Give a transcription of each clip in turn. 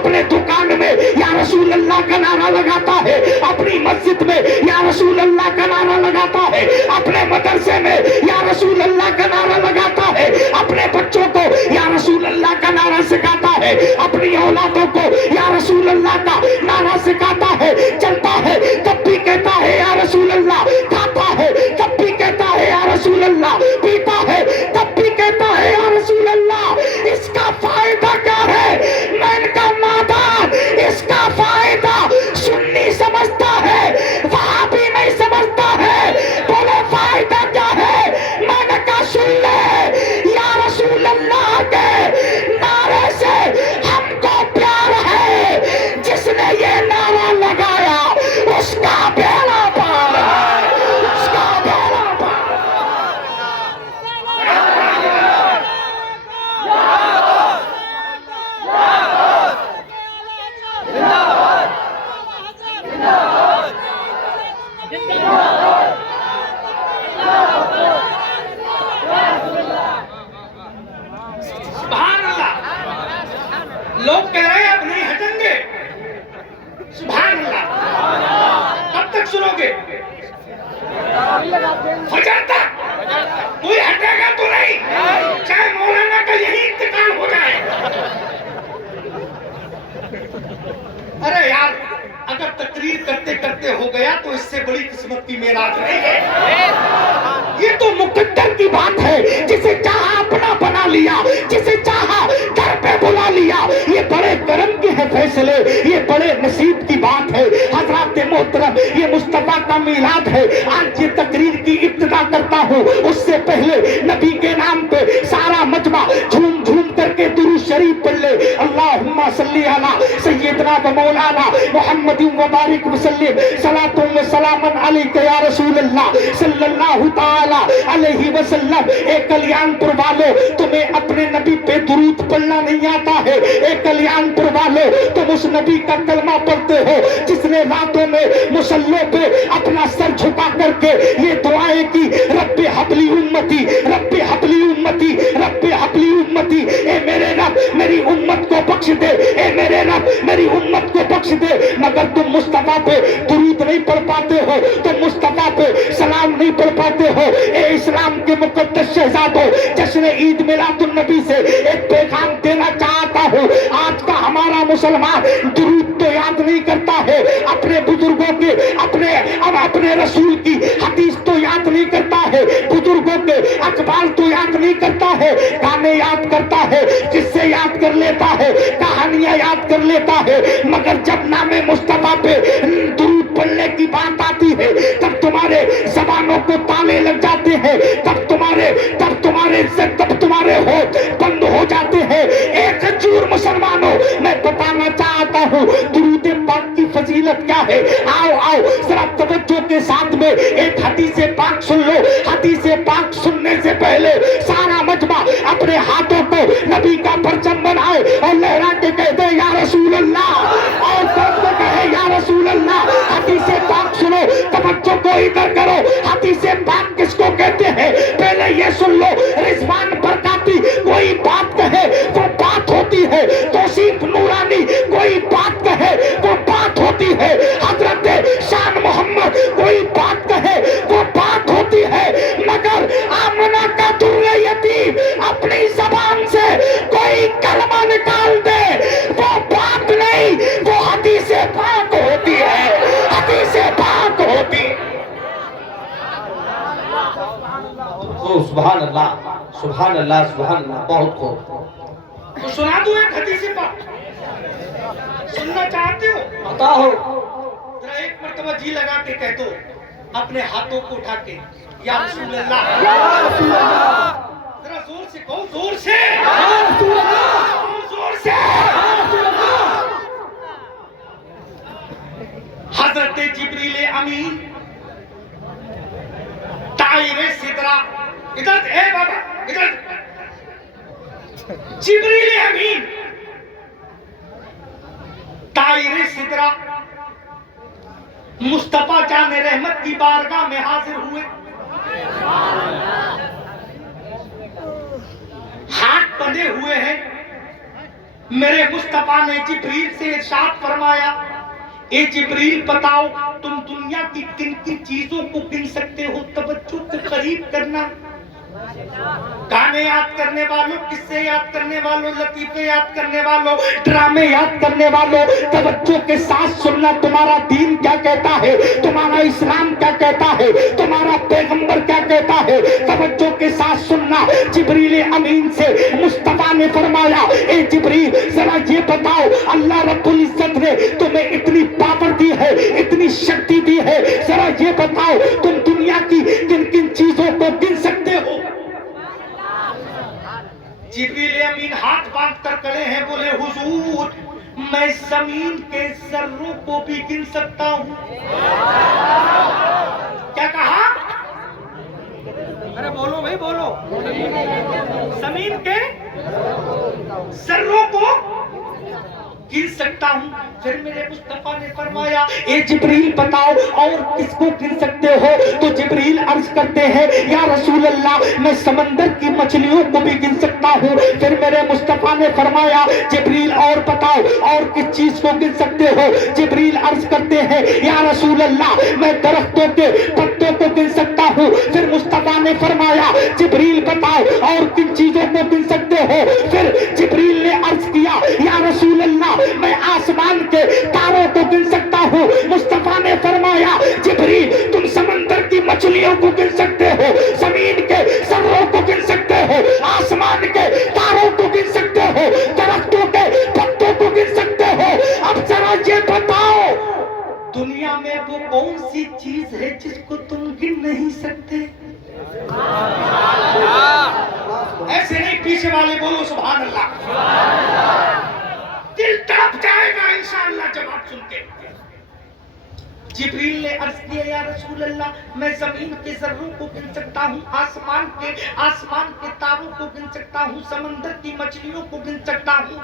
اپنے دکان میں یا رسول اللہ کا نعرہ لگاتا ہے، اپنی مسجد میں یا رسول اللہ کا نعرہ لگاتا ہے، اپنے مدرسے میں یا رسول اللہ کا نعرہ لگاتا ہے، اپنے بچوں کو یا رسول اللہ کا نعرہ سکھاتا ہے، اپنی اولادوں کو یا رسول اللہ کا نعرہ سکھاتا ہے، چلتا ہے تب بھی کہتا ہے یا رسول اللہ، کھاتا ہے تب بھی کہتا ہے یا رسول اللہ، پیتا ہے تب بھی کہتا ہے یا رسول اللہ۔ اس کا فائدہ کیا ہے؟ میں نے کہا نادان، اس کا فائدہ سنی سمجھتا ہے، وہابی نہیں سمجھتا ہے۔ بولے فائدہ کیا ہے؟ میں نے کہا سن لے، یا رسول اللہ کے نعرے سے ہم کو پیار ہے، جس نے یہ نعرہ لگایا اس کا بیڑا پار ہے، اس کا بیڑا پار ہے۔ سبحان اللہ، لوگ کہہ رہے ہیں اب نہیں ہٹیں گے، سبحان اللہ، کب تک سنو گے؟ فجر تک، کوئی ہٹے گا تو نہیں، چاہے مولانا کا یہی انتقال ہو جائے۔ ارے یار، اگر تقریر کرتے کرتے ہو گیا تو اس سے بڑی قسمت کی معراج نہیں ہے۔ یہ تو مقدر کی بات ہے، جسے چاہا اپنا بنا لیا، جسے چاہا گھر پہ بلا لیا۔ یہ بڑے کرم کے ہیں فیصلے، یہ بڑے نصیب کی بات ہے۔ حضرات محترم، یہ مصطفیٰ کا میلاد ہے۔ آج یہ تقریر کی ابتدا کرتا ہوں، اس سے پہلے نبی کے نام پہ سارا مجمع جھوم جھوم کر کے درود شریف پڑھ لے۔ اللہم صلی علی سیدنا و مولانا محمد و بارک وسلم، صلاۃ و سلام علیک یا رسول اللہ صلی اللہ تعالی علیہ وسلم۔ اے کلیان پور والو، تمہیں اپنے نبی پہ درود پڑھنا نہیں آتا ہے؟ اے کلیان پور والو، تم اس نبی کا کلمہ پڑھتے ہو جس نے راتوں میں مصلوں پہ اپنا سر جھکا کر کے یہ دعائیں کی، رب حبلی امتی، رب حبلی امتی، رب حبلی امتی۔ اے میرے رب میری امت کو بخش دے، اے میرے رب میری امت کو بخش دے۔ مگر تم مصطفیٰ پہ درود نہیں پڑھ پاتے ہو، تم مصطفیٰ پہ سلام نہیں پڑھ پاتے ہو۔ اے اسلام کے مقدس شہزادوں، جشن عید میلاد النبی سے ایک پیغام دینا چاہتا ہوں۔ آج کا ہمارا مسلمان درود تو یاد نہیں کرتا ہے، اپنے بزرگوں کے اپنے رسول کی حدیث تو یاد نہیں کرتا ہے، بزرگوں کے اقوال تو یاد نہیں کرتا ہے، گانے یاد کرتا ہے، قصے یاد کر لیتا ہے، کہانیاں یاد کر لیتا ہے۔ مگر جب نام مصطفیٰ پہ درود پڑھنے کی بات آتی ہے تب تمہارے زبانوں کو تالے لگ جاتے ہیں، تب تمہارے ہونٹ بند ہو جاتے ہیں۔ ایک جور مسلمانوں، میں بتانا چاہتا ہوں درود پاک کی فضیلت کیا ہے۔ آؤ ذرا توجہ کے ساتھ میں ایک حدیث پاک سن لو۔ حدیث پاک سننے سے پہلے سارا مجمع اپنے ہاتھوں کو نبی کا پرچم بنائے اور لہرا کے کہہ دے یا رسول اللہ، اور سب کو کہے یا رسول اللہ۔ حدیث پاک سنو، توجہ کو ادھر کرو۔ حدیث پاک کس کو کہتے ہیں پہلے یہ سن لو۔ رضوان برکاتی کوئی بات کہے وہ بات ہوتی ہے، توصیف نورانی کوئی بات کہے وہ بات ہوتی ہے، حضرت شان محمد کوئی بات کہے وہ بات ہوتی ہے۔ مگر آمنہ کا در یتیم اپنی زبان سے کوئی کلمہ نکال دے وہ بات نہیں، وہ حدیث پاک ہوتی ہے، حدیث پاک ہوتی ہے۔ سبحان اللہ، سبحان اللہ، سبحان اللہ، بہت خوب۔ تو سنا دوں ایک حدیث پاک، سننا چاہتے ہو؟ بتاؤ۔ ذرا ایک مرتبہ جی لگا کے کہہ دو اپنے ہاتھوں کو اٹھا کے یا رسول اللہ، یا رسول اللہ، ذرا زور سے کہو، زور سے، یا رسول اللہ، زور سے۔ یا رسول اللہ۔ حضرت جبریل امین طائر سدرہ، ادھر اے بابا ادھر، جبریل امین طائر سدرہ مصطفیٰ جان رحمت کی بارگاہ میں حاضر ہوئے۔ ہاتھ بندھے ہوئے ہیں، میرے مصطفیٰ نے جبریل سے ارشاد فرمایا اے جبریل بتاؤ تم دنیا کی کن کن چیزوں کو گن سکتے ہو؟ توجہ کو قریب کرنا، گانے یاد کرنے والوں، قصے یاد کرنے والوں، لطیفے یاد کرنے والوں، ڈرامے یاد کرنے والوں، توجہ کے ساتھ سننا، تمہارا دین کیا کہتا ہے، تمہارا اسلام کیا کہتا ہے، تمہارا پیغمبر کیا کہتا ہے، توجہ کے ساتھ سننا۔ جبریل امین سے مصطفیٰ نے فرمایا اے جبریل ذرا یہ بتاؤ اللہ رب العزت نے تمہیں اتنی پاور دی ہے، اتنی شکتی دی ہے، ذرا یہ بتاؤ تم دنیا کی کن کن چیزوں کو گن سکتے ہو؟ جبریل امین ہاتھ باندھ کر کھڑے ہیں، بولے حضور میں زمین کے ذروں کو بھی گن سکتا ہوں۔ کیا کہا؟ ارے بولو بھائی بولو، زمین کے ذروں کو گن سکتا ہوں۔ پھر میرے مصطفیٰ نے فرمایا اے جبریل بتاؤ اور کس کو گن سکتے ہو؟ تو جبریل عرض کرتے ہیں یا رسول اللہ میں سمندر کی مچھلیوں کو بھی گن سکتا ہوں۔ پھر میرے مصطفیٰ نے فرمایا جبریل اور بتاؤ اور کس چیز کو گن سکتے ہو؟ جبریل عرض کرتے ہیں یا رسول اللہ میں درختوں کے پتوں کو گن سکتا ہوں۔ پھر مصطفیٰ نے فرمایا جبریل بتاؤ اور کن چیزوں کو گن سکتے ہو؟ پھر جبریل نے عرض کیا یا رسول اللہ میں آسمان کے تاروں کو گن سکتا ہوں۔ مصطفیٰ نے فرمایا جبریل تم سمندر کی مچھلیوں کو گن سکتے ہو، زمین کے ذروں کو گن سکتے ہو، آسمان کے تاروں کو گن سکتے ہو، درختوں کے پتوں کو گن سکتے ہو۔ اب ذرا یہ بتاؤ دنیا میں وہ کون سی چیز ہے جس کو تم گن نہیں سکتے؟ ایسے نہیں، پیچھے والے بولو سبحان اللہ۔ دل تڑپ جائے گا انشاءاللہ جب آپ سنتے۔ جبریل نے عرض کیا یا رسول اللہ میں زمین کے ذروں کو گن سکتا ہوں، آسمان کے تاروں کو گن سکتا ہوں، سمندر کی مچھلیوں کو گن سکتا ہوں،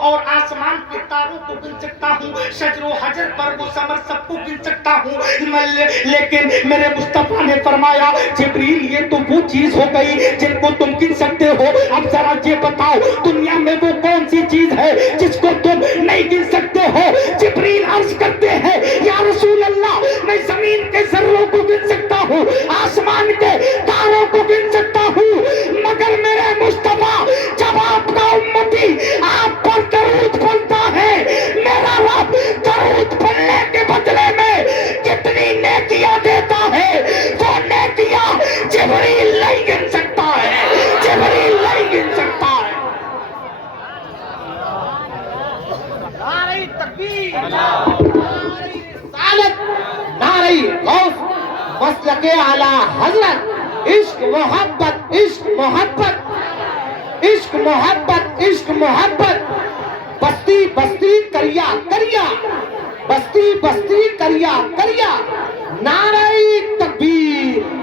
اور آسمان کے تاروں کو گن سکتا ہوں، شجر و حجر پر وہ ثمر سب کو گن سکتا ہوں۔ لیکن میرے مصطفیٰ نے فرمایا جبریل یہ تو وہ چیز ہو گئی جن کو تم گن سکتے ہو، اب ذرا یہ بتاؤ دنیا میں وہ کون سی چیز ہے جس کو تم نہیں گن سکتے ہو؟ جبریل عرض کرتے ہیں یا رسول اللہ میں زمین کے ذروں کو گن سکتا ہوں، آسمان کے تاروں کو گن سکتا ہوں، مگر میرے مصطفیٰ جب آپ کا امتی آپ پر درود پڑھتا ہے میرا رب درود پڑھنے کے بدلے میں کتنی نیکیاں دیتا ہے وہ نیکیاں جبریل نہیں گن سکتا ہے، جبریل نہیں گن سکتا ہے۔ نعرہ تکبیر، نعرہ غوث، مسلک اعلیٰ حضرت، عشق محبت عشق محبت عشق محبت عشق محبت، بستی بستی کریا کریا، بستی بستی کریا کریا، نعرہ تکبیر۔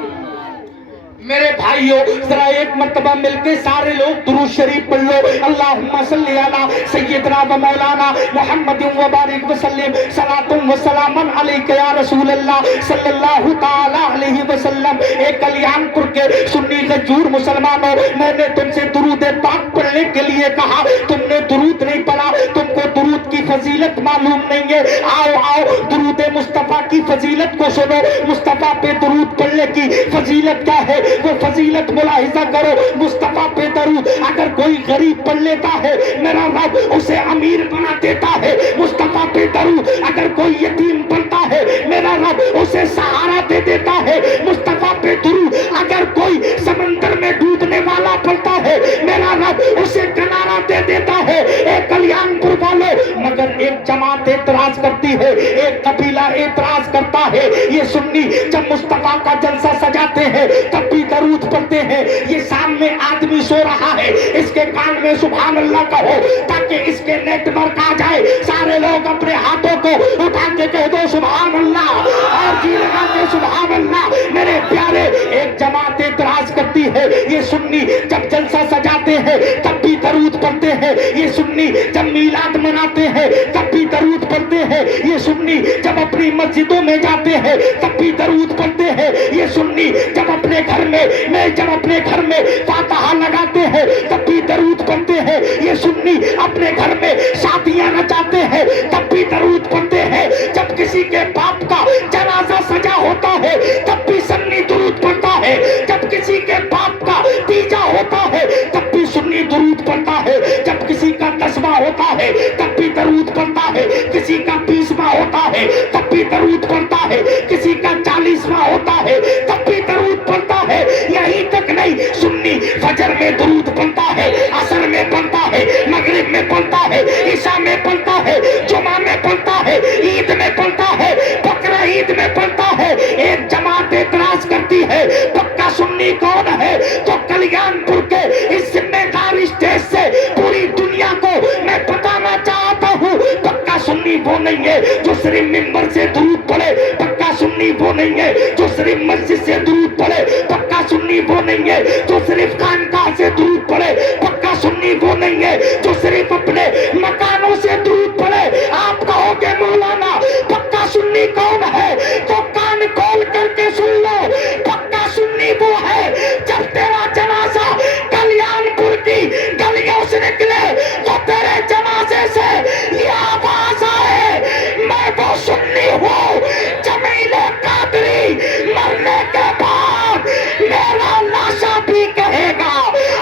میرے بھائیوں ذرا ایک مرتبہ مل کے سارے لوگ درود شریف پڑھ لو، اللہم صلی علی سیدنا و مولانا محمد و بارک وسلم، صلاۃ و سلام علیک یا رسول اللہ صلی اللہ تعالی علیہ وسلم۔ ایک کلیان پور کے سنی غجور مسلمانوں، میں نے تم سے درود پاک پڑھنے کے لیے کہا، تم نے درود نہیں پڑھا، تم کو درود کی فضیلت معلوم نہیں ہے۔ آؤ آؤ درود مصطفیٰ کی فضیلت کو سنو، مصطفیٰ پہ درود پڑھنے کی فضیلت کیا ہے وہ فضیلت ملاحظہ کرو۔ مصطفیٰ پہ درود اگر کوئی غریب پڑھ لیتا ہے میرا رب اسے امیر بنا دیتا ہے، مصطفیٰ پہ درود اگر کوئی یتیم پڑھتا ہے میرا رب اسے سہارا دے دیتا ہے، مصطفیٰ پہ درود اگر کوئی سمندر میں ڈوبنے والا پڑھتا ہے میرا رب اسے کنارہ دے دیتا ہے۔ ایک کلیان پور والے، مگر ایک جماعت اعتراض کرتی ہے، ایک قبیلہ اعتراض کرتا ہے، یہ سنی جب مصطفیٰ کا جلسہ سجاتے ہیں تب بھی درود پڑھتے ہیں، یہ سامنے آدمی سو رہا ہے اس کے کان میں سبحان اللہ کہو تاکہ اس کے نیٹ ورک آ جائے، سارے لوگ اپنے ہاتھوں کو اٹھا کے کہہ دو سبحان اللہ اور جی لگا کے سبحان اللہ۔ میرے پیارے ایک جماعت اعتراض کرتی ہے، یہ سنی جب جلسہ سجاتے ہیں تب بھی درود پڑھتے ہیں، یہ سنی جب میلاد مناتے ہیں تب بھی درود پڑھتے ہیں، یہ سنی جب اپنی مسجدوں میں جاتے ہیں تب بھی درود پڑھتے ہیں، یہ سنی جب اپنے گھر میں فاتحہ لگاتے ہیں تب بھی درود پڑھتے ہیں. یہ سنی اپنے گھر میں شادیاں رچاتے ہیں تب بھی درود پڑھتے ہیں. جب کسی کے باپ کا جنازہ سجا ہوتا ہے تب بھی سنی درود پڑھتا ہے. جب کسی کے باپ کا تیجا ہوتا ہے تب بھی سنی درود پڑھتا ہے. جب کسی کا 10واں ہوتا ہے تب بھی درود پڑھتا ہے. کسی کا 20واں ہوتا ہے تب بھی درود پڑھتا ہے. کسی کا 40واں ہوتا ہے تب بھی درود پڑھتا ہے. یہی تک نہیں, سنی فجر میں درود پڑھتا ہے, عصر میں پڑھتا ہے, مغرب میں پڑھتا ہے, عشاء میں پڑھتا ہے, جمعہ میں پڑھتا ہے, عید میں پڑھتا ہے, بقرہ عید میں پڑھتا ہے. ایک جماعت اعتراض کرتی ہے پکا سنی کون ہے, تو کلیان پور کے اس ذمہ دار اسٹیج سے پوری دنیا کو میں بتانا چاہتا ہوں پکا سنی وہ نہیں ہے جو صرف ممبر سے درود پڑھے. پکا سنی وہ نہیں ہے جو صرف مسجد سے درود پڑھے. پکا سنی وہ نہیں ہے جو صرف خانقاہ سے درود پڑھے. پکا سنی وہ نہیں ہے جو صرف اپنے مکانوں سے درود پڑھے. آپ کہو گے مولانا پکا سنی کون ہے, تو کان کھول کر کے سن لو. پکا سنی وہ ہے جب تیرا جنازہ کلیان پور کی گلیوں سے نکلے تو تیرے جنازے سے یہ آواز آئے میں وہ سنی ہوں. جمیل قادری مرنے کے بعد میرا لاشا بھی کہے گا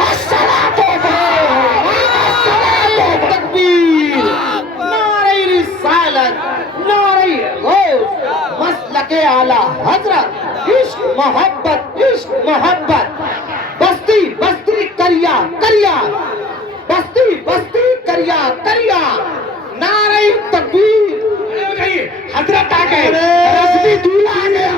الصلاۃ تکبیر, نعرہ رسالت, نعرہ غوث, مسلک اعلی حضرت, عشق محبت, عشق محبت, بستی بستی کریا کریا, بستی بستی کریا کریا, نعرہ تکبیر. حضرت آ گئے, رسمی دولہا آ گیا.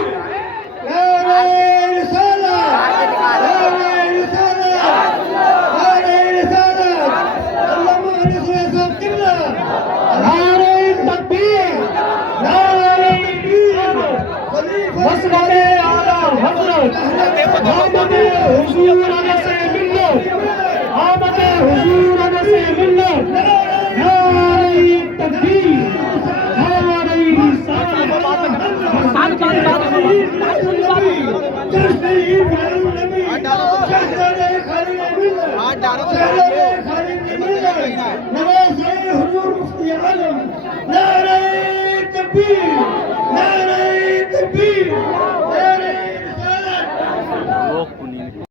نعرہ تکبیر, نعرہ تکبیر.